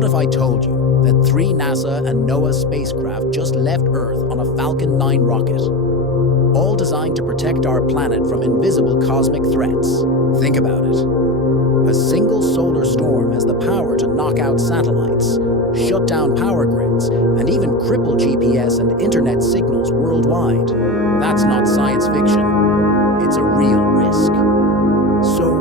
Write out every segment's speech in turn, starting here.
What if I told you that 3 NASA and NOAA spacecraft just left Earth on a Falcon 9 rocket, all designed to protect our planet from invisible cosmic threats? Think about it. A single solar storm has the power to knock out satellites, shut down power grids, and even cripple GPS and internet signals worldwide. That's not science fiction. It's a real risk. So,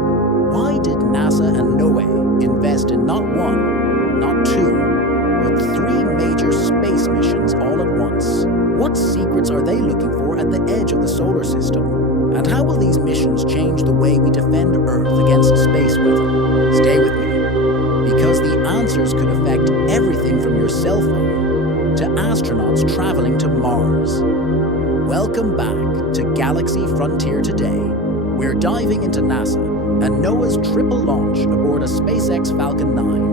why did NASA and NOAA invest in not 1, not 2, but 3 major space missions all at once? What secrets are they looking for at the edge of the solar system? And how will these missions change the way we defend Earth against space weather? Stay with me, because the answers could affect everything from your cell phone to astronauts traveling to Mars. Welcome back to Galaxy Frontier Today. We're diving into NASA and NOAA's triple launch aboard a SpaceX Falcon 9.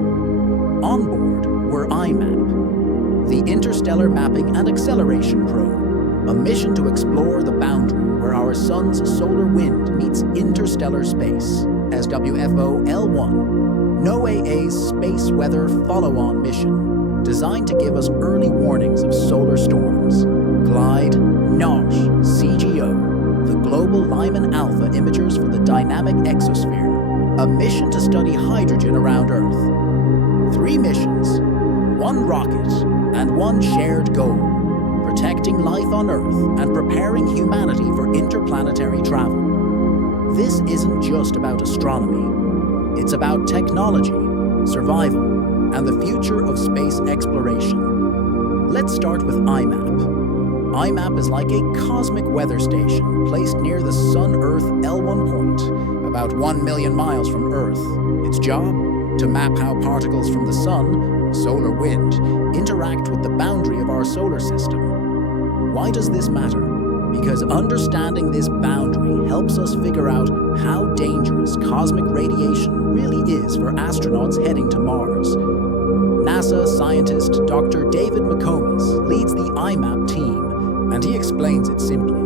On board were IMAP, the Interstellar Mapping and Acceleration Probe, a mission to explore the boundary where our sun's solar wind meets interstellar space. SWFO L1, NOAA's Space Weather Follow On mission, designed to give us early warnings of solar storms. GLIDE, NOSH, CGO, the Global Lyman Alpha Imagers for the Dynamic Exosphere, a mission to study hydrogen around Earth. 3 missions, 1 rocket, and 1 shared goal: protecting life on Earth and preparing humanity for interplanetary travel. This isn't just about astronomy. It's about technology, survival, and the future of space exploration. Let's start with IMAP. IMAP is like a cosmic weather station placed near the Sun-Earth L1 point, about 1 million miles from Earth. Its job? To map how particles from the Sun, solar wind, interact with the boundary of our solar system. Why does this matter? Because understanding this boundary helps us figure out how dangerous cosmic radiation really is for astronauts heading to Mars. NASA scientist Dr. David McComas leads the IMAP team, and he explains it simply.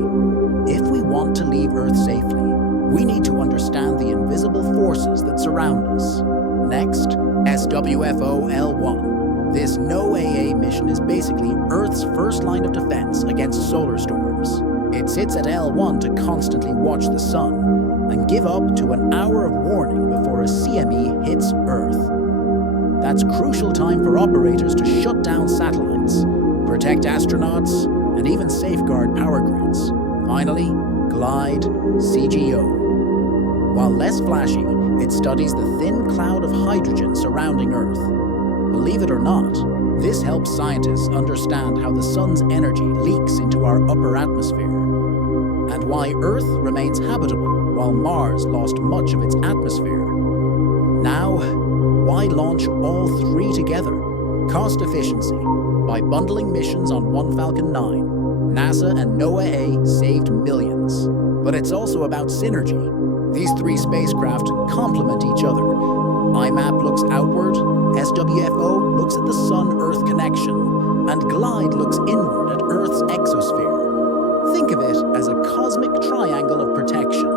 If we want to leave Earth safely, we need to understand the invisible forces that surround us. Next, SWFO L1. This NOAA mission is basically Earth's first line of defense against solar storms. It sits at L1 to constantly watch the sun and give up to an hour of warning before a CME hits Earth. That's crucial time for operators to shut down satellites, protect astronauts, and even safeguard power grids. Finally, GLIDE, CGO. While less flashy, it studies the thin cloud of hydrogen surrounding Earth. Believe it or not, this helps scientists understand how the sun's energy leaks into our upper atmosphere, and why Earth remains habitable while Mars lost much of its atmosphere. Now, why launch all 3 together? Cost efficiency. By bundling missions on 1 Falcon 9, NASA and NOAA saved millions. But it's also about synergy. These 3 spacecraft complement each other. IMAP looks outward, SWFO looks at the Sun-Earth connection, and GLIDE looks inward at Earth's exosphere. Think of it as a cosmic triangle of protection.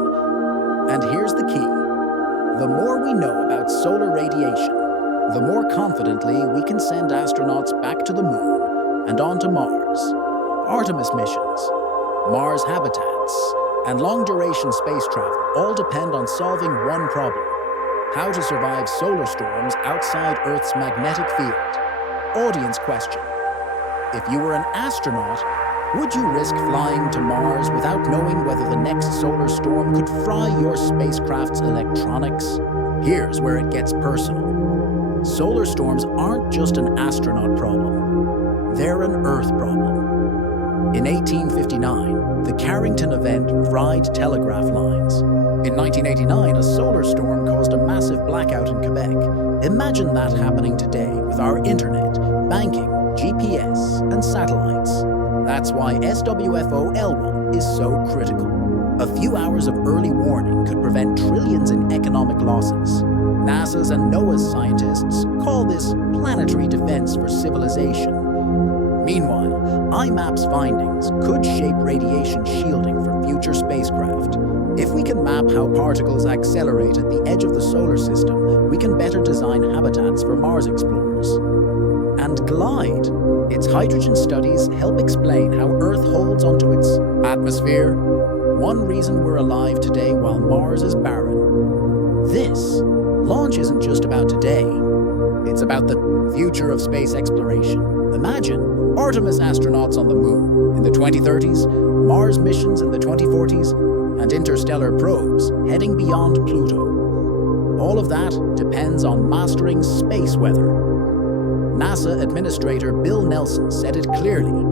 And here's the key. The more we know about solar radiation, the more confidently we can send astronauts back to the Moon and onto Mars. Artemis missions, Mars habitats, and long-duration space travel all depend on solving one problem: how to survive solar storms outside Earth's magnetic field. Audience question: if you were an astronaut, would you risk flying to Mars without knowing whether the next solar storm could fry your spacecraft's electronics? Here's where it gets personal. Solar storms aren't just an astronaut problem. They're an Earth problem. In 1859, the Carrington event fried telegraph lines. In 1989, a solar storm caused a massive blackout in Quebec. Imagine that happening today with our internet, banking, GPS, and satellites. That's why SWFO L1 is so critical. A few hours of early warning could prevent trillions in economic losses. NASA's and NOAA's scientists call this planetary defense for civilization. Meanwhile, IMAP's findings could shape radiation shielding for future spacecraft. If we can map how particles accelerate at the edge of the solar system, we can better design habitats for Mars explorers. And Glide. Its hydrogen studies help explain how Earth holds onto its atmosphere. One reason we're alive today while Mars is barren. This launch isn't just about today. It's about the future of space exploration. Imagine Artemis astronauts on the Moon in the 2030s, Mars missions in the 2040s, and interstellar probes heading beyond Pluto. All of that depends on mastering space weather. NASA Administrator Bill Nelson said it clearly.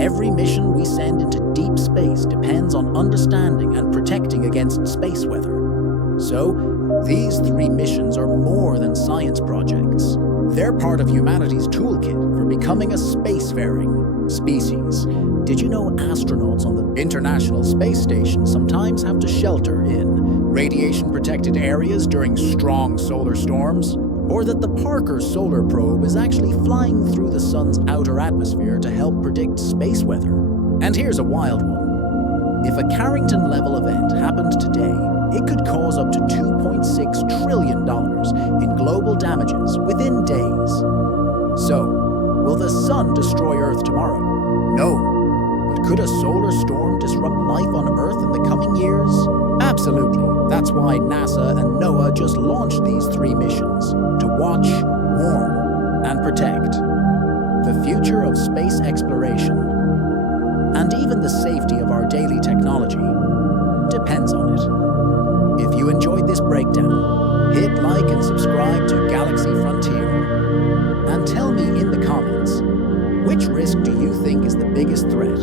Every mission we send into deep space depends on understanding and protecting against space weather. So, these 3 missions are more than science projects. They're part of humanity's toolkit for becoming a spacefaring species. Did you know astronauts on the International Space Station sometimes have to shelter in radiation-protected areas during strong solar storms? Or that the Parker Solar Probe is actually flying through the sun's outer atmosphere to help predict space weather? And here's a wild one. If a Carrington-level event happened today, it could cause up to $2.6 trillion in global damages within days. So, will the sun destroy Earth tomorrow? No. But could a solar storm disrupt life on Earth in the coming years? Absolutely. That's why NASA and NOAA just launched these 3 missions to watch, warn, and protect. The future of space exploration, and even the safety of our daily technology, depends on it. If you enjoyed this breakdown, hit like and subscribe to Galaxy Frontier. And tell me in the comments, which risk do you think is the biggest threat?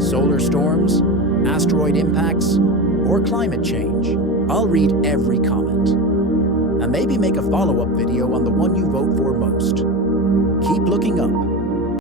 Solar storms, asteroid impacts, or climate change? I'll read every comment. And maybe make a follow-up video on the one you vote for most. Keep looking up.